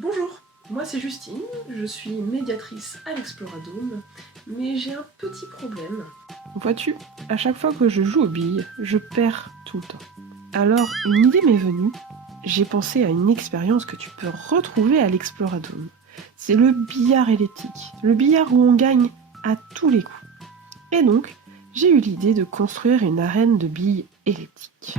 Bonjour, moi c'est Justine, je suis médiatrice à l'Exploradome, mais j'ai un petit problème. Vois-tu, à chaque fois que je joue aux billes, je perds tout le temps. Alors, une idée m'est venue. J'ai pensé à une expérience que tu peux retrouver à l'Exploradome. C'est le billard elliptique, le billard où on gagne à tous les coups. Et donc, j'ai eu l'idée de construire une arène de billes elliptiques.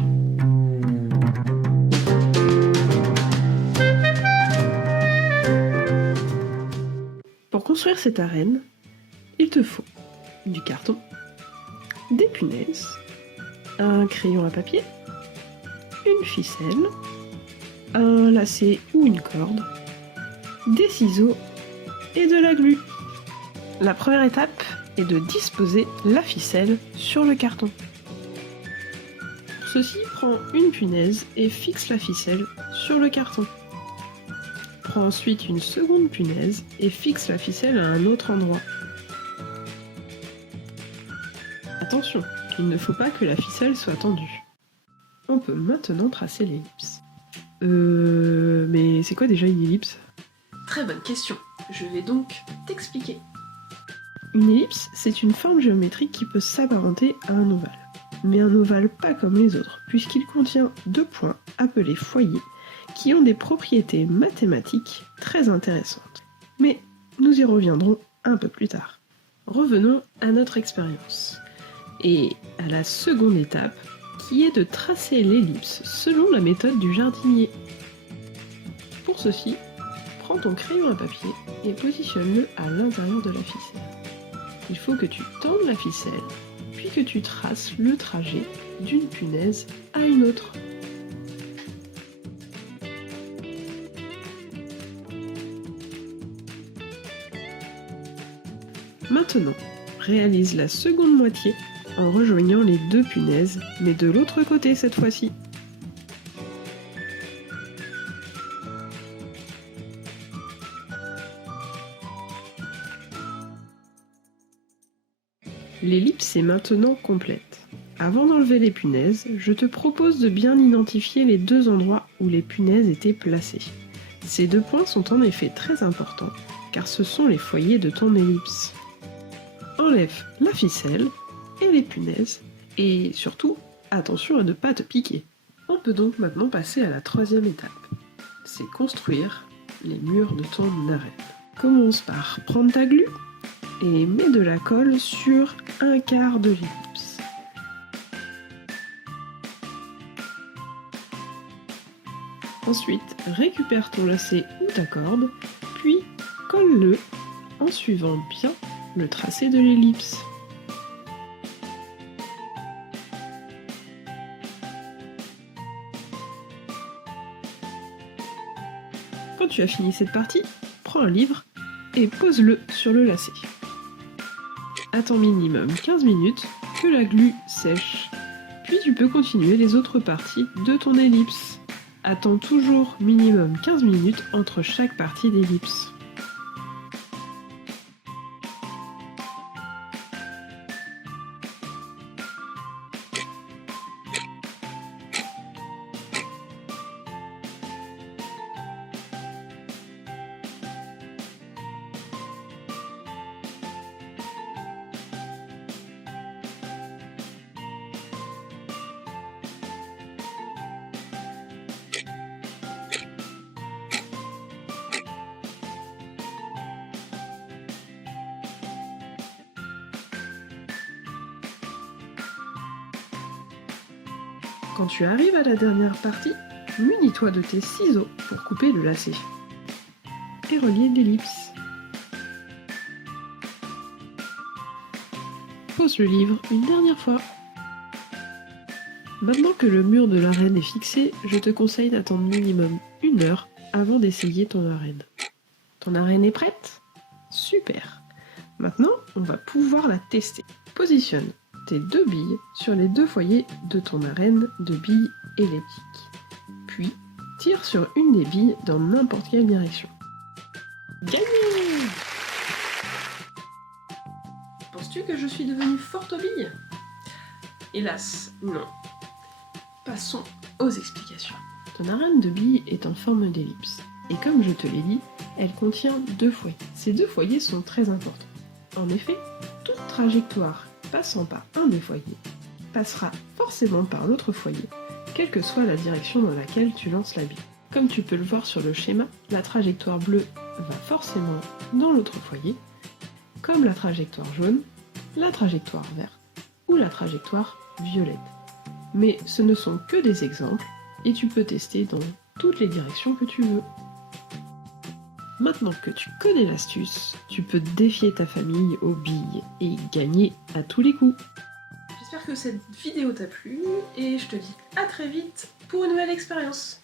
Pour construire cette arène, il te faut du carton, des punaises, un crayon à papier, une ficelle, un lacet ou une corde, des ciseaux et de la glu. La première étape est de disposer la ficelle sur le carton. Pour ceci, prends une punaise et fixe la ficelle sur le carton. Prends ensuite une seconde punaise et fixe la ficelle à un autre endroit. Attention, il ne faut pas que la ficelle soit tendue. On peut maintenant tracer l'ellipse. Mais c'est quoi déjà une ellipse ? Très bonne question, je vais donc t'expliquer. Une ellipse, c'est une forme géométrique qui peut s'apparenter à un ovale. Mais un ovale pas comme les autres, puisqu'il contient deux points appelés foyers, qui ont des propriétés mathématiques très intéressantes. Mais nous y reviendrons un peu plus tard. Revenons à notre expérience, et à la seconde étape, qui est de tracer l'ellipse selon la méthode du jardinier. Pour ceci, prends ton crayon à papier et positionne-le à l'intérieur de la ficelle. Il faut que tu tendes la ficelle, puis que tu traces le trajet d'une punaise à une autre. Maintenant, réalise la seconde moitié en rejoignant les deux punaises, mais de l'autre côté cette fois-ci. L'ellipse est maintenant complète. Avant d'enlever les punaises, je te propose de bien identifier les deux endroits où les punaises étaient placées. Ces deux points sont en effet très importants, car ce sont les foyers de ton ellipse. Enlève la ficelle et les punaises, et surtout, attention à ne pas te piquer. On peut donc maintenant passer à la troisième étape. C'est construire les murs de ton arène. Commence par prendre ta glu et mets de la colle sur un quart de l'ellipse. Ensuite, récupère ton lacet ou ta corde, puis colle-le en suivant bien le tracé de l'ellipse. Quand tu as fini cette partie, prends un livre et pose-le sur le lacet. Attends minimum 15 minutes que la glu sèche, puis tu peux continuer les autres parties de ton ellipse. Attends toujours minimum 15 minutes entre chaque partie d'ellipse. Quand tu arrives à la dernière partie, munis-toi de tes ciseaux pour couper le lacet et relier l'ellipse. Pose le livre une dernière fois. Maintenant que le mur de l'arène est fixé, je te conseille d'attendre minimum 1 heure avant d'essayer ton arène. Ton arène est prête ? Super! Maintenant, on va pouvoir la tester. Positionne tes deux billes sur les deux foyers de ton arène de billes elliptiques. Puis, tire sur une des billes dans n'importe quelle direction. Gagné! Penses-tu que je suis devenue forte aux billes ? Hélas, non. Passons aux explications. Ton arène de billes est en forme d'ellipse. Et comme je te l'ai dit, elle contient 2 foyers. Ces 2 foyers sont très importants. En effet, toute trajectoire passant par un des foyers passera forcément par l'autre foyer, quelle que soit la direction dans laquelle tu lances la bille. Comme tu peux le voir sur le schéma, la trajectoire bleue va forcément dans l'autre foyer, comme la trajectoire jaune, la trajectoire verte ou la trajectoire violette. Mais ce ne sont que des exemples et tu peux tester dans toutes les directions que tu veux. Maintenant que tu connais l'astuce, tu peux défier ta famille aux billes et gagner à tous les coups. J'espère que cette vidéo t'a plu et je te dis à très vite pour une nouvelle expérience.